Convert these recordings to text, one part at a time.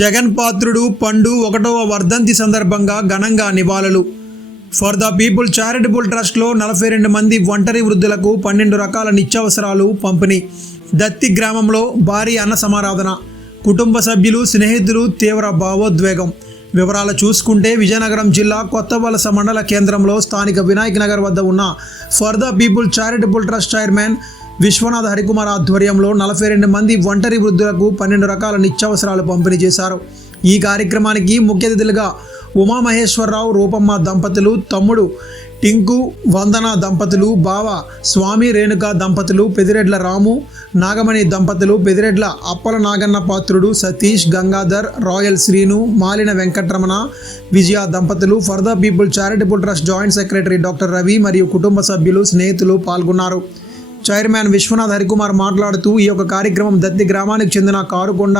జగన్ పాత్రుడు పండు ఒకటవ వర్ధంతి సందర్భంగా ఘనంగా నివాళులు. ఫర్ ద పీపుల్ చారిటబుల్ ట్రస్ట్లో నలభై రెండు మంది ఒంటరి వృద్ధులకు పన్నెండు రకాల నిత్యావసరాలు పంపిణీ. దత్తి గ్రామంలో భారీ అన్న సమారాధన. కుటుంబ సభ్యులు స్నేహితులు తీవ్ర భావోద్వేగం. వివరాలు చూసుకుంటే విజయనగరం జిల్లా కొత్త వలస మండల కేంద్రంలో స్థానిక వినాయక్ నగర్ వద్ద ఉన్న for the people charitable trust chairman Vishwanath Harikumar ఆధ్వర్యంలో నలభై రెండు మంది ఒంటరి వృద్ధులకు పన్నెండు రకాల నిత్యావసరాలు పంపిణీ చేశారు. ఈ కార్యక్రమానికి ముఖ్య అతిథులుగా ఉమామహేశ్వరరావు రూపమ్మ దంపతులు తమ్ముడు టింకు వందన దంపతులు బావ స్వామి రేణుక దంపతులు పెదిరెడ్ల రాము నాగమణి దంపతులు పెదిరెడ్ల అప్పల నాగన్న పాత్రుడు సతీష్ గంగాధర్ రాయల్ శ్రీను మాలిన వెంకట్రమణ విజయ దంపతులు for the people charitable trust joint secretary doctor Ravi మరియు కుటుంబ సభ్యులు స్నేహితులు పాల్గొన్నారు. చైర్మన్ విశ్వనాథ్ హరికుమార్ మాట్లాడుతూ ఈ యొక్క కార్యక్రమం దత్తి గ్రామానికి చెందిన కారుకొండ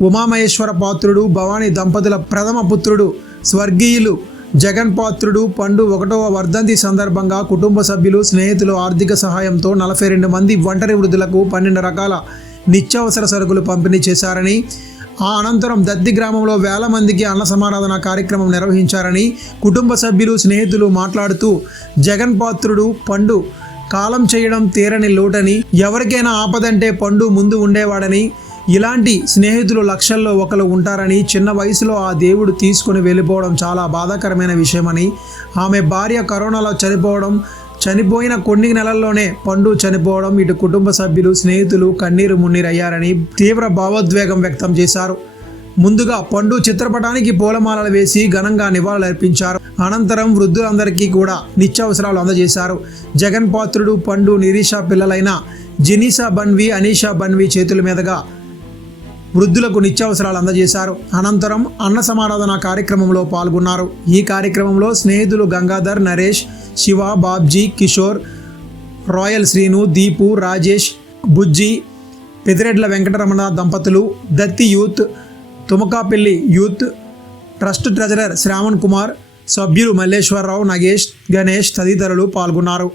ఉమామహేశ్వర పాత్రుడు భవానీ దంపతుల ప్రథమ పుత్రుడు స్వర్గీయులు జగన్ పాత్రుడు పండు ఒకటవ వర్ధంతి సందర్భంగా కుటుంబ సభ్యులు స్నేహితులు ఆర్థిక సహాయంతో నలభై రెండు మంది ఒంటరి వృద్ధులకు పన్నెండు రకాల నిత్యావసర సరుకులు పంపిణీ చేశారని ఆ అనంతరం దత్తి గ్రామంలో వేల మందికి అన్న సమారాధన కార్యక్రమం నిర్వహించారని కుటుంబ సభ్యులు స్నేహితులు మాట్లాడుతూ జగన్ పాత్రుడు పండు కాలం చేయడం తీరని లోటని ఎవరికైనా ఆపదంటే పండు ముందు ఉండేవాడని ఇలాంటి స్నేహితులు లక్షల్లో ఒకరు ఉంటారని చిన్న వయసులో ఆ దేవుడు తీసుకుని వెళ్ళిపోవడం చాలా బాధాకరమైన విషయమని ఆమె భార్య కరోనాలో చనిపోవడం చనిపోయిన కొన్ని నెలల్లోనే పండు చనిపోవడం ఇటు కుటుంబ సభ్యులు స్నేహితులు కన్నీరు మున్నీరయ్యారని తీవ్ర భావోద్వేగం వ్యక్తం చేశారు. ముందుగా పండు చిత్రపటానికి పూలమాలలు వేసి ఘనంగా నివాళులర్పించారు అనంతరం వృద్ధులందరికీ కూడా నిత్యావసరాలు అందజేశారు. జగన్ పాత్రుడు పండు నిరీషా పిల్లలైన జినీషా బన్వి అనీషా బన్వి చేతుల మీదుగా వృద్ధులకు నిత్యావసరాలు అందజేశారు. అనంతరం అన్న సమారాధన కార్యక్రమంలో పాల్గొన్నారు. ఈ కార్యక్రమంలో స్నేహితులు గంగాధర్ నరేష్ శివ బాబ్జీ కిషోర్ రాయల్ శ్రీను దీపు రాజేష్ బుజ్జి పెదిరెడ్ల వెంకటరమణ దంపతులు Datti youth Tumakapalli youth trust treasurer Shravan Kumar సభ్యులు మల్లేశ్వరరావు నగేష్ గణేష్ తదితరులు పాల్గొన్నారు.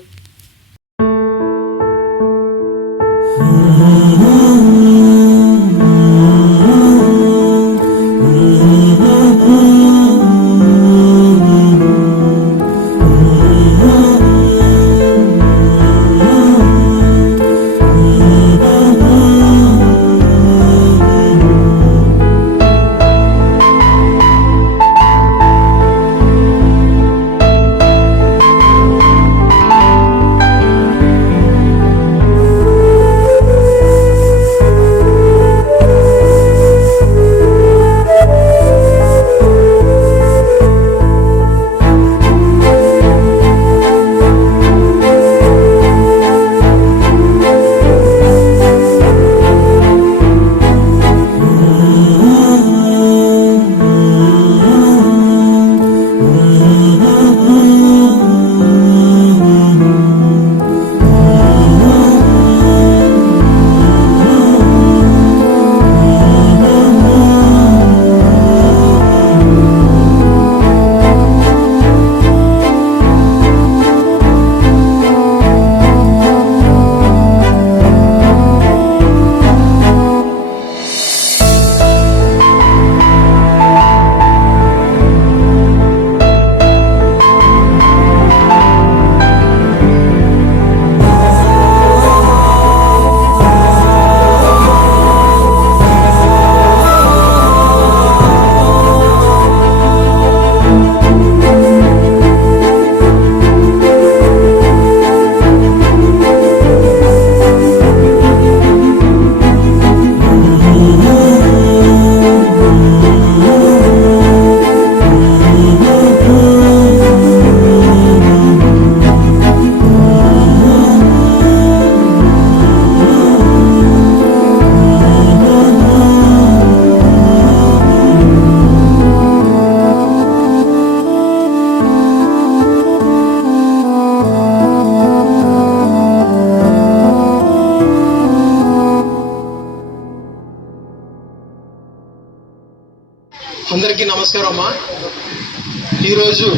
ఈరోజు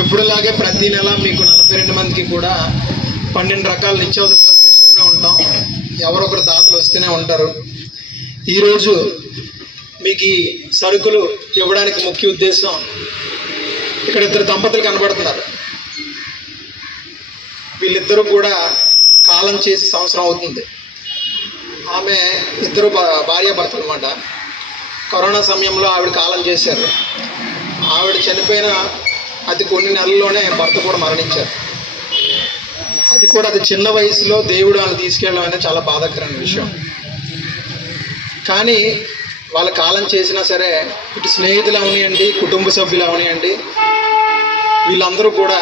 ఎప్పుడులాగే ప్రతి నెల మీకు నలభై రెండు మందికి కూడా పన్నెండు రకాల నిత్యావసర సరుకులు ఇస్తూనే ఉంటాం. ఎవరొకరు దాతలు వస్తూనే ఉంటారు. ఈరోజు మీకు ఈ సరుకులు ఇవ్వడానికి ముఖ్య ఉద్దేశం ఇక్కడ ఇద్దరు దంపతులు కనబడుతున్నారు. వీళ్ళిద్దరూ కూడా కాలం చేసి సంవత్సరం అవుతుంది. ఆమె ఇద్దరు భార్య భర్తలు అనమాట కరోనా సమయంలో ఆవిడ కాలం చేశారు. ఆవిడ చనిపోయిన అది కొన్ని నెలల్లోనే భర్త కూడా మరణించారు. అది కూడా అది చిన్న వయసులో దేవుడు వాళ్ళని తీసుకెళ్ళడం అనేది చాలా బాధాకరమైన విషయం. కానీ వాళ్ళ కాలం చేసినా సరే ఇటు స్నేహితులు అవనియండి కుటుంబ సభ్యులు అవనియండి వీళ్ళందరూ కూడా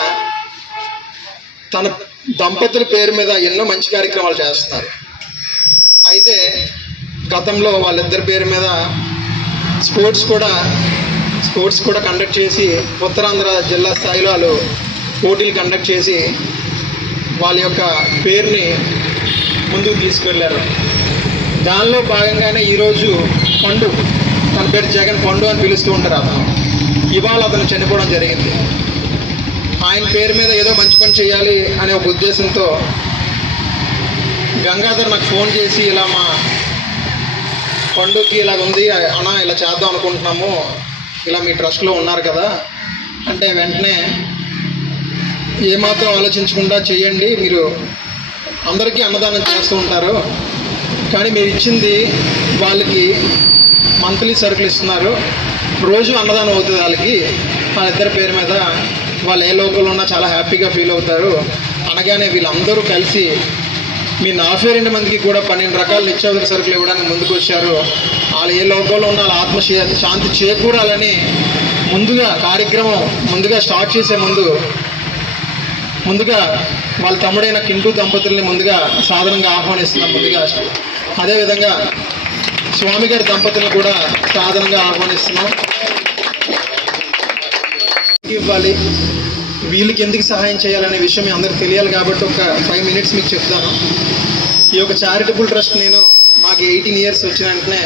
తన దంపతుల పేరు మీద ఎన్నో మంచి కార్యక్రమాలు చేస్తున్నారు. అయితే గతంలో వాళ్ళిద్దరి పేరు మీద స్పోర్ట్స్ కూడా స్పోర్ట్స్ కూడా కండక్ట్ చేసి ఉత్తరాంధ్ర జిల్లా స్థాయిలో వాళ్ళు పోటీలు కండక్ట్ చేసి వాళ్ళ యొక్క పేరుని ముందుకు తీసుకెళ్ళారు దానిలో భాగంగానే ఈరోజు పండు తన పేరు జగన్ పండు అని పిలుస్తూ ఉంటారు అతను. ఇవాళ అతను చనిపోవడం జరిగింది. ఆయన పేరు మీద ఏదో మంచి పని చేయాలి అనే ఒక ఉద్దేశంతో గంగాధర్ నాకు ఫోన్ చేసి ఇలా మా పండుగకి ఇలా ఉంది అన్న ఇలా చేద్దాం అనుకుంటున్నాము ఇలా మీ ట్రస్ట్లో ఉన్నారు కదా అంటే వెంటనే ఏమాత్రం ఆలోచించకుండా చేయండి. మీరు అందరికీ అన్నదానం చేస్తూ ఉంటారు. కానీ మీరు ఇచ్చింది వాళ్ళకి మంత్లీ సరుకులు ఇస్తున్నారు. రోజు అన్నదానం అవుతుంది వాళ్ళకి. వాళ్ళిద్దరి పేరు మీద వాళ్ళు ఏ లోకల్ ఉన్నా చాలా హ్యాపీగా ఫీల్ అవుతారు. అనగానే వీళ్ళందరూ కలిసి మీ నలభై రెండు మందికి కూడా పన్నెండు రకాల నిత్యావసర సరుకులు ఇవ్వడానికి ముందుకు వచ్చారు వాళ్ళు ఏ లోకంలో ఉన్న ఆత్మ శాంతి చేకూరాలని ముందుగా కార్యక్రమం ముందుగా స్టార్ట్ చేసే ముందు ముందుగా వాళ్ళ తమ్ముడైన కింటూ దంపతుల్ని ముందుగా సాధారణంగా ఆహ్వానిస్తున్నాం ముందుగా. అదేవిధంగా స్వామి గారి దంపతులను కూడా సాధారణంగా ఆహ్వానిస్తున్నాం. ఇవ్వాలి. వీళ్ళకి ఎందుకు సహాయం చేయాలనే విషయం మీ అందరికి తెలియాలి కాబట్టి ఒక ఫైవ్ మినిట్స్ మీకు చెప్తాను. ఈ యొక్క చారిటబుల్ ట్రస్ట్ నేను మాకు ఎయిటీన్ ఇయర్స్ వచ్చిన వెంటనే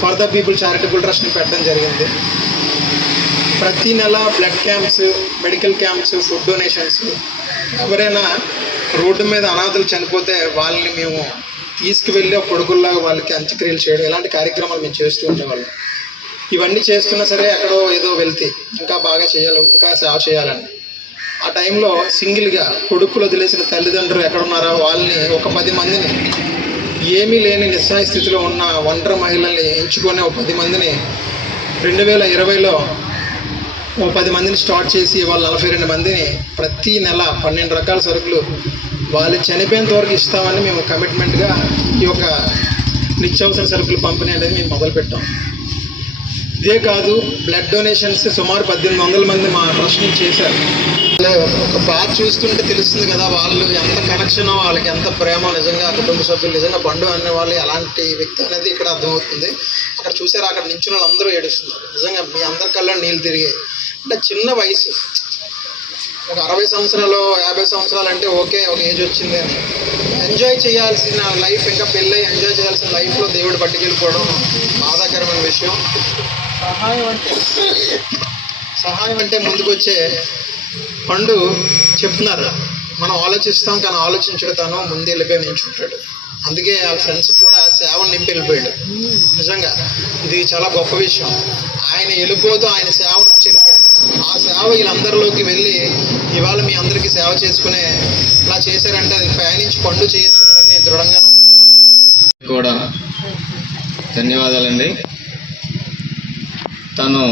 ఫర్ ద పీపుల్ చారిటబుల్ ట్రస్ట్ని పెట్టడం జరిగింది. ప్రతి నెల blood camps medical camps food donations ఎవరైనా రోడ్డు మీద అనాథలు చనిపోతే వాళ్ళని మేము తీసుకువెళ్ళి ఒక కొడుకుల్లాగా వాళ్ళకి అంత్యక్రియలు చేయడం ఇలాంటి కార్యక్రమాలు మేము చేస్తూ ఉండేవాళ్ళం. ఇవన్నీ చేస్తున్నా సరే ఎక్కడో ఏదో వెళ్తే ఇంకా బాగా చేయాలి ఇంకా సేవ చేయాలని. ఆ టైంలో సింగిల్గా కొడుకులు వదిలేసిన తల్లిదండ్రులు ఎక్కడున్నారో? వాళ్ళని ఒక పది మందిని ఏమీ లేని నిస్సాయ స్థితిలో ఉన్న ఒంటరి మహిళల్ని ఎంచుకొని ఒక పది మందిని రెండు వేల ఇరవైలో ఓ పది మందిని స్టార్ట్ చేసి వాళ్ళ నలభై రెండు మందిని ప్రతి నెల పన్నెండు రకాల సరుకులు వాళ్ళు చనిపోయేంత వరకు ఇస్తామని మేము కమిట్మెంట్గా ఈ యొక్క నిత్యావసర సరుకులు పంపిణీ అనేది మేము మొదలుపెట్టాం. ఇదే కాదు బ్లడ్ డొనేషన్స్ సుమారు పద్దెనిమిది వందల మంది మా ట్రస్ట్ నుంచి చేశారు. వాళ్ళ ఒక బాధ చూస్తుంటే తెలుస్తుంది కదా వాళ్ళు ఎంత కనెక్షన్ వాళ్ళకి ఎంత ప్రేమ నిజంగా కుటుంబ సభ్యులు నిజంగా బండు అనే వాళ్ళు ఎలాంటి వ్యక్తి అనేది ఇక్కడ అర్థమవుతుంది. అక్కడ చూసారు అక్కడ నించిన వాళ్ళందరూ ఏడుస్తున్నారు. నిజంగా మీ అందరి కళ్ళ నీళ్ళు తిరిగాయి. అంటే చిన్న వయసు. ఒక అరవై సంవత్సరాలు యాభై సంవత్సరాలు అంటే ఓకే ఒక ఏజ్ వచ్చింది అని. ఎంజాయ్ చేయాల్సిన లైఫ్ ఇంకా పెళ్ళై ఎంజాయ్ చేయాల్సిన లైఫ్లో దేవుడు పట్టుకెళ్ళిపోవడం బాధాకరమైన విషయం. సహాయం అంటే సహాయం అంటే ముందుకు వచ్చే పండు చెప్తున్నారు మనం ఆలోచిస్తాం కానీ ఆలోచించడు తను ముందు వెళ్ళిపోయి నించుంటాడు అందుకే ఆ ఫ్రెండ్స్ కూడా సేవను నింపి వెళ్ళిపోయాడు నిజంగా ఇది చాలా గొప్ప విషయం. ఆయన వెళ్ళిపోతూ ఆయన సేవ నుంచి వెళ్ళిపోయాడు. ఆ సేవ వీళ్ళందరిలోకి వెళ్ళి ఇవాళ మీ అందరికీ సేవ చేసుకునే ఇలా చేశారంటే అది పయనించి పండు చేస్తున్నాడని నేను దృఢంగా నమ్ముతున్నాను. కూడా ధన్యవాదాలండి. తను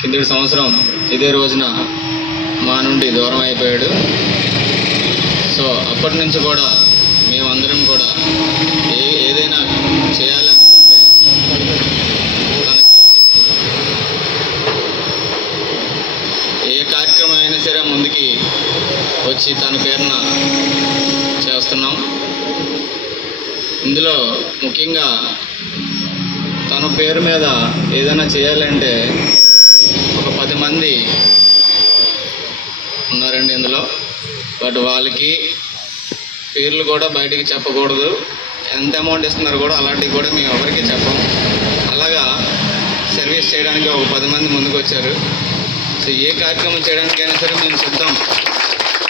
కిందటి సంవత్సరం ఇదే రోజున మా నుండి దూరం అయిపోయాడు. సో అప్పటి నుంచి కూడా మేమందరం కూడా ఏ ఏదైనా చేయాలనుకుంటే తనకి ఏ కార్యక్రమం అయినా సరే ముందుకి వచ్చి తన పేరున చేస్తున్నాం. ఇందులో ముఖ్యంగా తన పేరు మీద ఏదైనా చేయాలంటే ఒక పది మంది ఉన్నారండి ఇందులో. బట్ వాళ్ళకి పేర్లు కూడా బయటికి చెప్పకూడదు. ఎంత అమౌంట్ ఇస్తున్నారు కూడా అలాంటివి కూడా మేము ఎవరికి చెప్పము అలాగా సర్వీస్ చేయడానికి ఒక పది మంది ముందుకు వచ్చారు సో ఏ కార్యక్రమం చేయడానికైనా సరే మేము సిద్ధం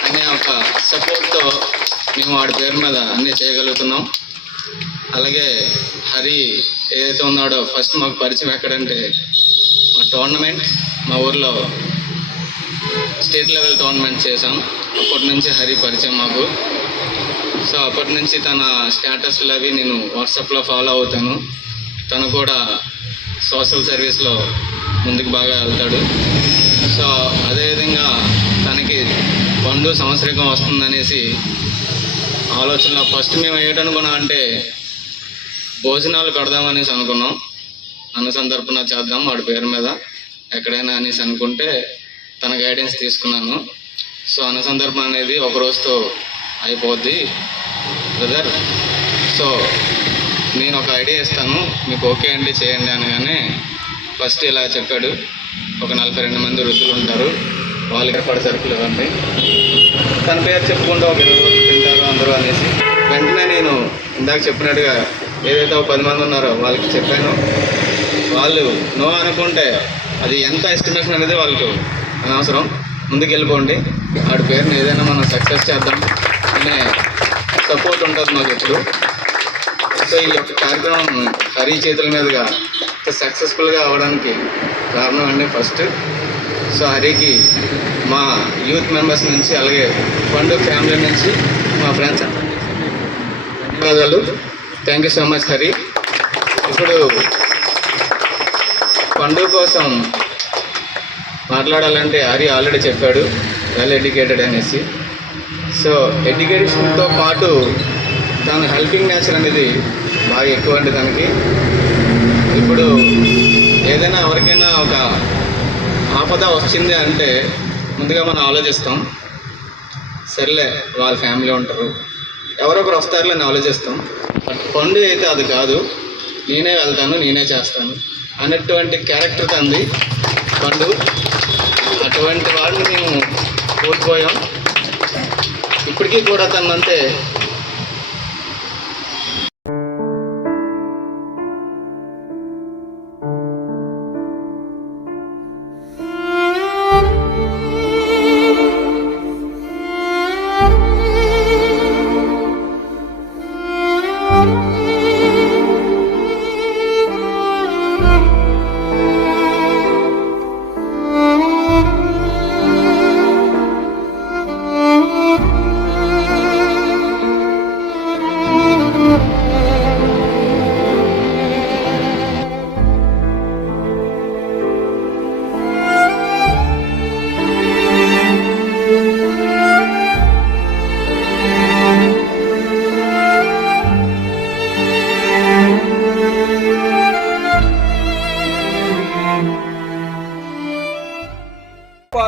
అనే ఒక సపోర్ట్తో మేము వాడి పేరు మీద అన్నీ చేయగలుగుతున్నాం. అలాగే హరి ఏదైతే ఉన్నాడో ఫస్ట్ మాకు పరిచయం ఎక్కడంటే మా టోర్నమెంట్ మా ఊర్లో స్టేట్ లెవెల్ టోర్నమెంట్ చేశాం. అప్పటి నుంచి హరి పరిచయం మాకు. సో అప్పటి నుంచి తన స్టేటస్లు అవి నేను వాట్సాప్లో ఫాలో అవుతాను. తను కూడా సోషల్ సర్వీస్లో ముందుకు బాగా వెళ్తాడు. సో అదేవిధంగా తనకి పండు సంవత్సరికం వస్తుందనేసి ఆలోచనలో ఫస్ట్ మేము ఏటనుకున్నాం అంటే భోజనాలు పెడదామనేసి అనుకున్నాం. అన్న సందర్భన చేద్దాం వాడి పేరు మీద. ఎక్కడైనా అనేసి అనుకుంటే తన గైడెన్స్ తీసుకున్నాను. సో అన్న సందర్భం అనేది ఒక రోజుతో అయిపోద్ది బ్రదర్ సో నేను ఒక ఐడియా ఇస్తాను మీకు ఓకే అండి చేయండి అనగానే ఫస్ట్ ఇలా చెప్పాడు. ఒక నలభై రెండు మంది వృద్ధులు ఉంటారు వాళ్ళకి పడి సరుకులు ఇవ్వండి. తన పేరు చెప్పుకుంటూ ఒక ఇరవై రోజులు తింటారు అందరూ అనేసి. వెంటనే నేను ఇందాక చెప్పినట్టుగా ఏదైతే ఒక పది మంది ఉన్నారో వాళ్ళకి చెప్పాను. వాళ్ళు నో అనుకుంటే అది ఎంత ఎస్టిమేషన్ అనేది వాళ్ళకు అనవసరం. ముందుకు వెళ్ళిపోండి ఆడి పేరుని ఏదైనా మనం సక్సెస్ చేద్దాం అనే సపోర్ట్ ఉంటుంది మాకు ఎప్పుడు. సో ఈ యొక్క కార్యక్రమం హరి చేతుల మీదుగా సక్సెస్ఫుల్గా అవ్వడానికి కారణం అండి ఫస్ట్ సో హరికి మా యూత్ మెంబర్స్ నుంచి అలాగే పండుగ ఫ్యామిలీ నుంచి మా ఫ్రెండ్స్ ధన్యవాదాలు. Thank you so much Hari. ఇప్పుడు పండుగ కోసం మాట్లాడాలంటే హరి ఆల్రెడీ చెప్పాడు వెల్ ఎడ్యుకేటెడ్ అనేసి. సో ఎడ్యుకేషన్తో పాటు తను హెల్పింగ్ నేచర్ అనేది బాగా ఎక్కువ అండి తనకి. ఇప్పుడు ఏదైనా ఎవరికైనా ఒక ఆపద వచ్చింది అంటే ముందుగా మనం ఆలోచిస్తాం. సర్లే వాళ్ళ ఫ్యామిలీ ఉంటారు. ఎవరొకరు వస్తారులే అని ఆలోచిస్తాం. బట్ పండు అయితే అది కాదు. నేనే వెళ్తాను నేనే చేస్తాను అన్నటువంటి క్యారెక్టర్ తంది పండు. అటువంటి వాడిని మేము కోల్పోయాం. ఇప్పటికీ కూడా తనంతే